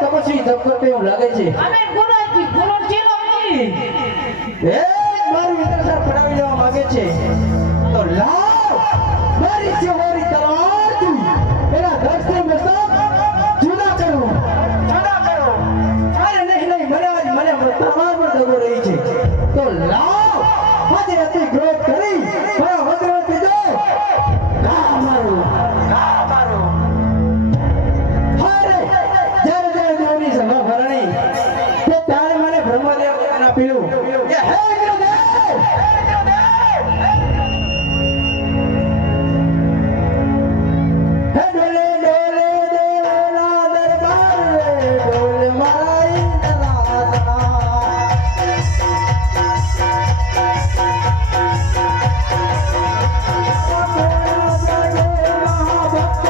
તપસ્વી તપ કરતો એવું લાગે છે. અમે ગુરુજી ગુરુ ચેલો નહીં. એ મારું વિદ્યાસર પડાવી દેવા માંગે છે. તો લાવ મારી સેવારી તલવાર તું એના દર્શન મસ્તક જુદા કરો. અરે નહીં નહીં મને આજ મને તલવાર પર દગો રહી છે. તો લાવ આજે અતિ ક્રોધ કરી મારા વજ્રથી જો કા મારું પીલું કે હે ગુરુદેવ હે ડોલે ડોલે દેવના દરબાર રે ડોલે મારા ઇન્દ્રાસના મહાભક્ત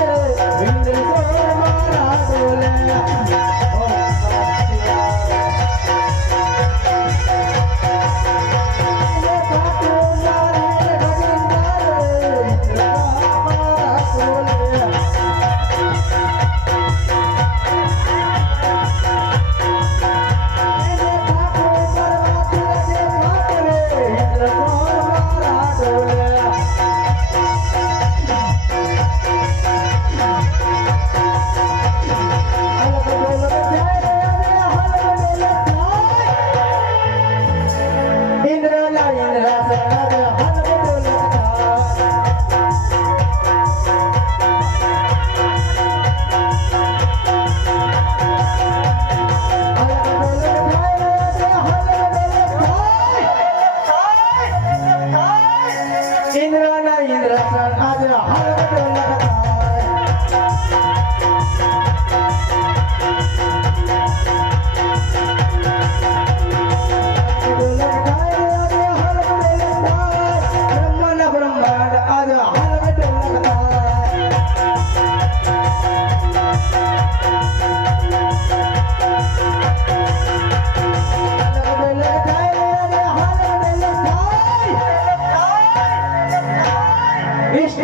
ઇન્દ્ર મારા ડોલે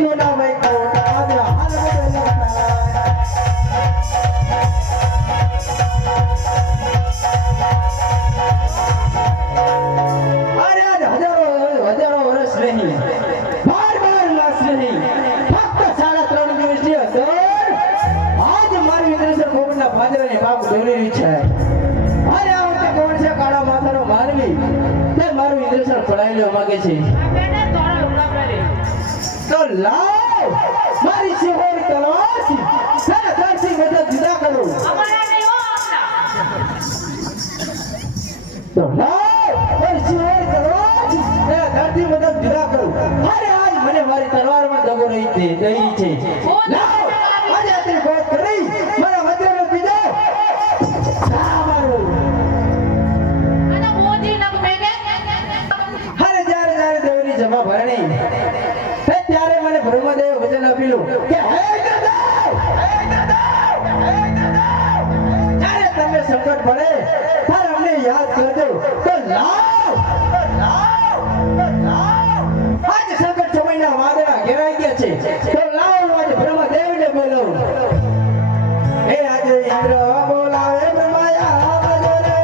વિષ્ણુના વૈકુંઠ આજે હાલ બદલ્યો અરે આજ હજારો વર્ષ નહીં, 12 માસ નહીં, ફક્ત 3.5 દિવસની અંદર આજ મારી વિદ્રેશ્વર ભગવાનના પાંજરાની બાપ ડોલી રહી છે. અરે આ વખતે કોણ છે કાળા માથાનો માનવી તે મારું વિદ્રેશ્વર પડાવી લેવા માંગે છે. તો લાવ મારી શિહોર તલવારથી તારા ઘરથી બધા જુદા કરો. તો લાવ મારી શિહોર તલવારથી તારા ઘરથી બધા જુદા કરો. અરે આજ મને મારી તલવારમાં દગો રહી છે. લાવ આજે તે વાત કરી મારા વજ્રનો પીધો સામારું. અરે જ્યારે દેવની જમા ભરણી ત્યારે મને બ્રહ્મદેવ વચન આપેલું કે હે દાદા જ્યારે તમને સંકટ પડે ત્યારે અમને યાદ કરજો. તો લાવ આજે સંકટ સમયના વાદળા ઘેરાઈ ગયા છે. તો લાવ આજે બ્રહ્મદેવને બોલો. હે આજે ઇન્દ્ર બોલાવે બ્રહ્માયા આવજો રે.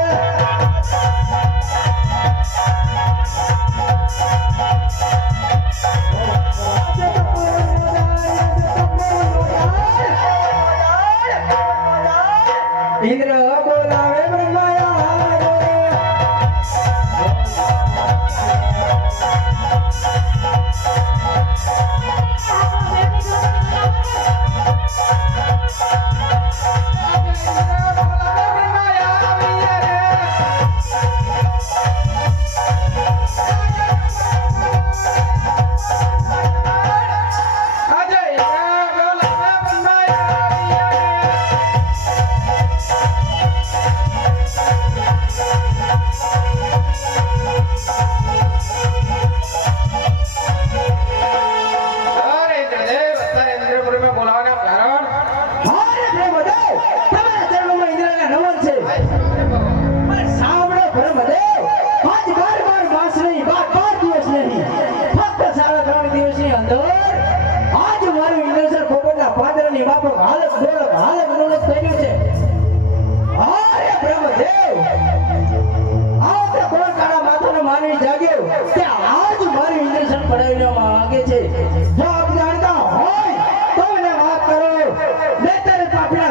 ઇન્દ્ર બોલાવે બ્રહ્માયા આવજો રે.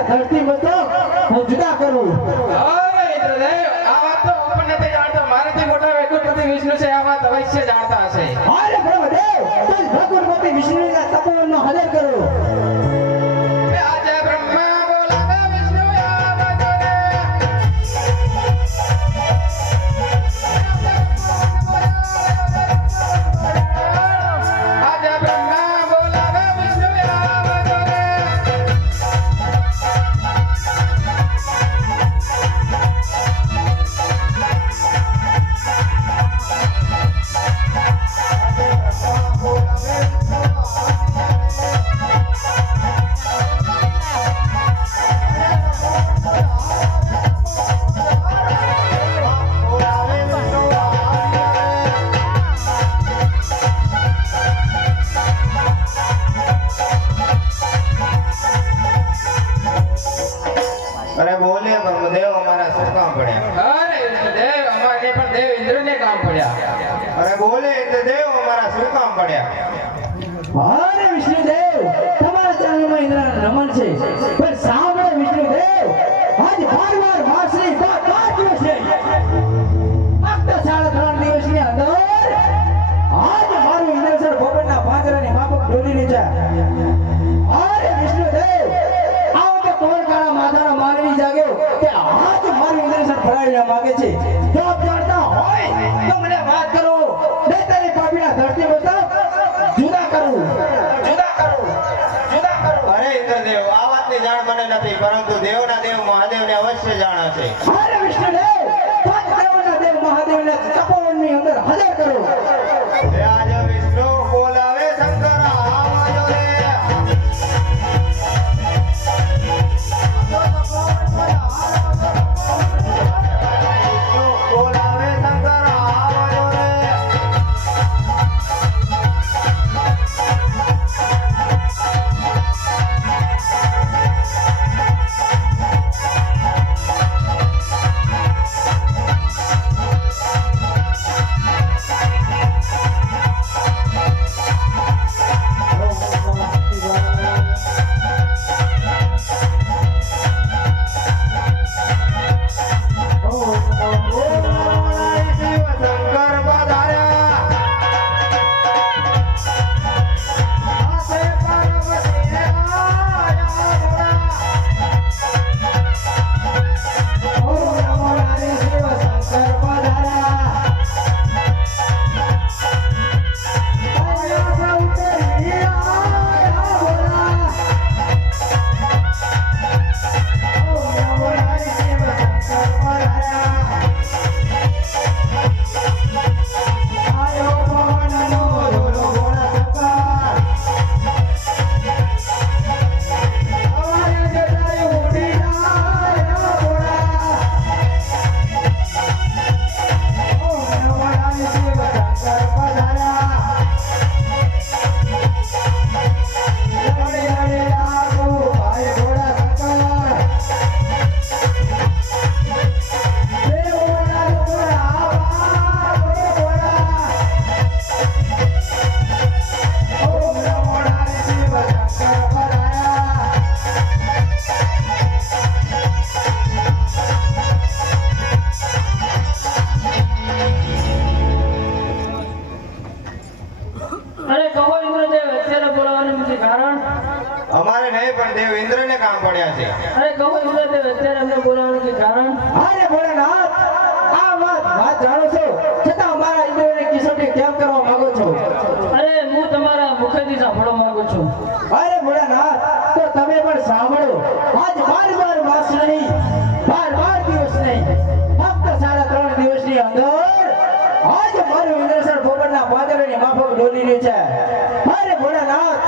ધરતી મતો હું જુદા કરું. અરે ઇન્દ્રદેવ, આ વાત તો આપણને નથી જાણતો. મારાથી મોટા વૈકુંઠપતિ વિષ્ણુ છે, આ વાત અવશ્ય જાણતા હશે. અરે બ્રહ્મદેવ, તો ભગવાનપતિ વિષ્ણુના તપોવનનો હાજર કરો. આજે બ્રહ્મા બોલાવે વિષ્ણુ આવજો રે. આજે બ્રહ્મા બોલાવે વિષ્ણુ આવજો રે. અરે બોલે બ્રહ્મદેવ અમારા શું કામ પડ્યા? અરે ઇન્દ્રદેવ, અમારે પણ દેવ ઇન્દ્રને કામ પડ્યા. અરે બોલે ઇન્દ્રદેવ અમારા શું કામ પડ્યા? અરે વિષ્ણુદેવ, તમારા ચરણોમાં ઇન્દ્રના નમન છે. પણ સાંભળો વિષ્ણુદેવ, આજ 12 માસની 12 દિવસ છે. ફક્ત 3.5 દિવસની અંદર આજ મારું ઇન્દ્રસર ભગવાનના પાંજરાની માફક ડોલીની છે. અરે વિષ્ણુદેવ, આવો તો કોલકાળા માથાનો માનવી જાગ્યો કે આજ મારું ઇન્દ્રસર ફળાવીને માગે છે. જો આપ જાણતા હોય તો મને વાત કરો. નહીંતર પાપીના ધરતી બતાવ જુદા કરું. અરે ઇન્દ્રદેવ, આ વાતની જાણ મને નથી, પરંતુ દેવના દેવ મહાદેવને અવશ્ય જાણ હશે. અરે વિષ્ણુદેવ, દેવના દેવ મહાદેવને તપોવનની અંદર હાજર કરો. હે આજે વિષ્ણુ બોલાવે શંકર આવજો રે. વિષ્ણુ બોલાવે શંકર આવજો રે. અમારે નહીં પણ દેવ ઇન્દ્રને કામ પડ્યા છે. અરે કહું ઇન્દ્રદેવ અત્યારે અમને બોલાવવાનું કે કારણ? અરે ભોળાનાથ, આ વાત જાણો છો, છતાં અમારા ઇન્દ્રને કિશોરી કેમ કરવા માંગો છો? અરે હું તમારા મુખેથી સાંભળવા માંગુ છું. અરે ભોળાનાથ, તો તમે પણ સાંભળો. આજ 12 માસ નહીં, 12 દિવસ નહીં, ફક્ત 3.5 દિવસની અંદર આજ મારું ઇન્દ્રસર પોપટના પાદરની માફક ડોલી રહ્યું છે. અરે ભોળાનાથ,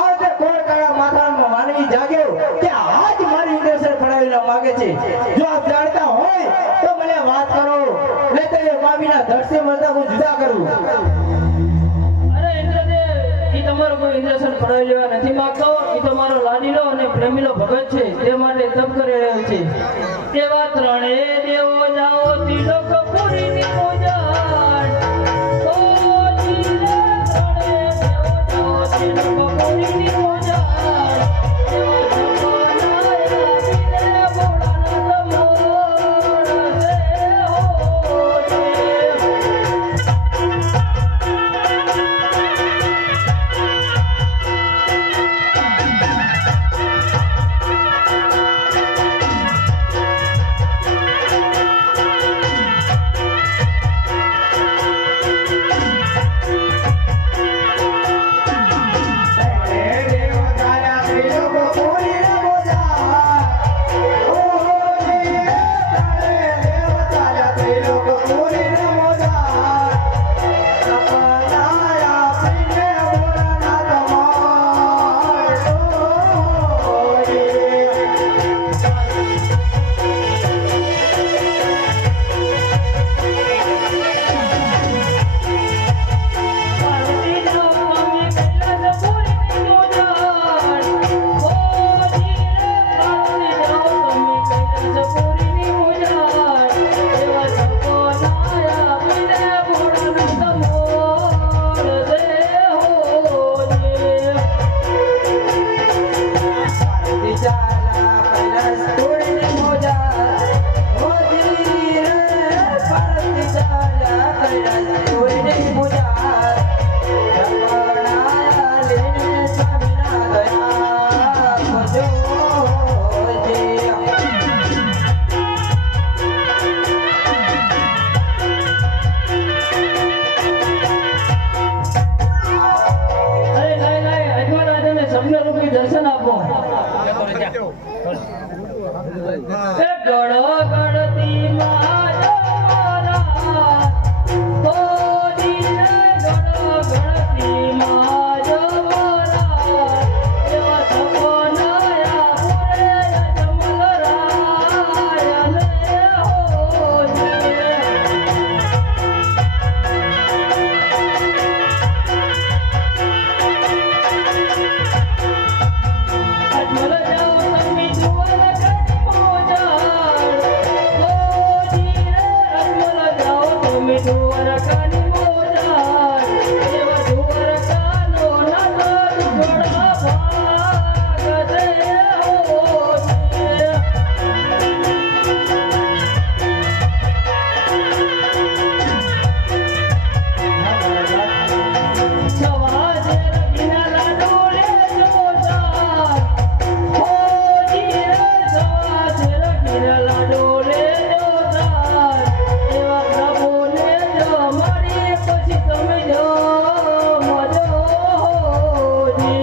આજે કોણ કાળા માથામાં માનવી જાગ્યો કે આજ મારી ઇન્દ્રસર પડાવી માંગે છે? જો આપ જાણતા હોય તો મને વાત કરો, નહીંતર એ બાબીના ધરતી મળતા હું જુદા કરું. અરે ઇન્દ્રદેવ, ઈ તમારો કોઈ ઇન્દ્રસન પડાવી લેવા નથી માંગતો. ઈ તમારો લાડીલો અને પ્રેમીલો ભગત છે, તે માટે તપ કરી રહ્યો છે. એવા ત્રણેય દેવો જાઓ તિલક પુરીની પૂજાણ. ઓ જીલે ત્રણેય દેવો જાઓ તિલક પુરીની પૂજાણ. એવા જમાનાયા વિને ભોળાનાથ મોર છે હો દેવ. દર્શન આપો. એ ગળગળતી મારા ગોદીને ગળગળતી મારા એવા સપનાયા પૂરે જમલરાય ને હોજે. અજમલ જાઓ તમે જુવલ કરી મોજાર. ઓ જીરે અજમલ જાઓ તમે જુવલ કરી મોજાર. એવા જુવલ કાનો નગર ઘોડા ભાગ છે હોજે. સવાજે રખીના લાડોલે જોજાર. ઓ જીરે સવાજે રખીના લાડોલે જોજાર. એવા પ્રભુને જો મળી પછી તમે જો મજો હોજે.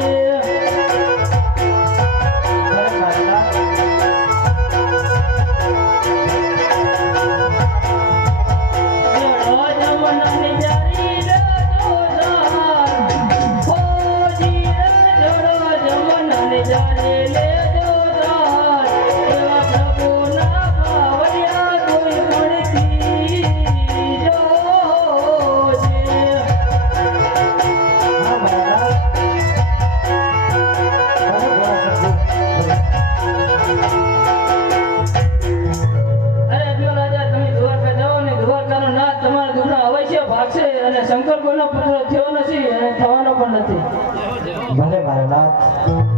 જમનાની જારી લે જોજાર. ઓ જીરે જમનાની જારી લે જોજાર. એવા પ્રભુના ભાવડિયા કોઈ મળતી જો હોજે. અરે જો રાજા, તમે દ્વારકા જાઓ ને દ્વારકાનો નાથ તમારા દુખના અવશ્ય ભાગશે અને શંકર કોઈનો પુત્ર થયો નથી અને થવાનો પણ નથી. ભલે મારા નાથ.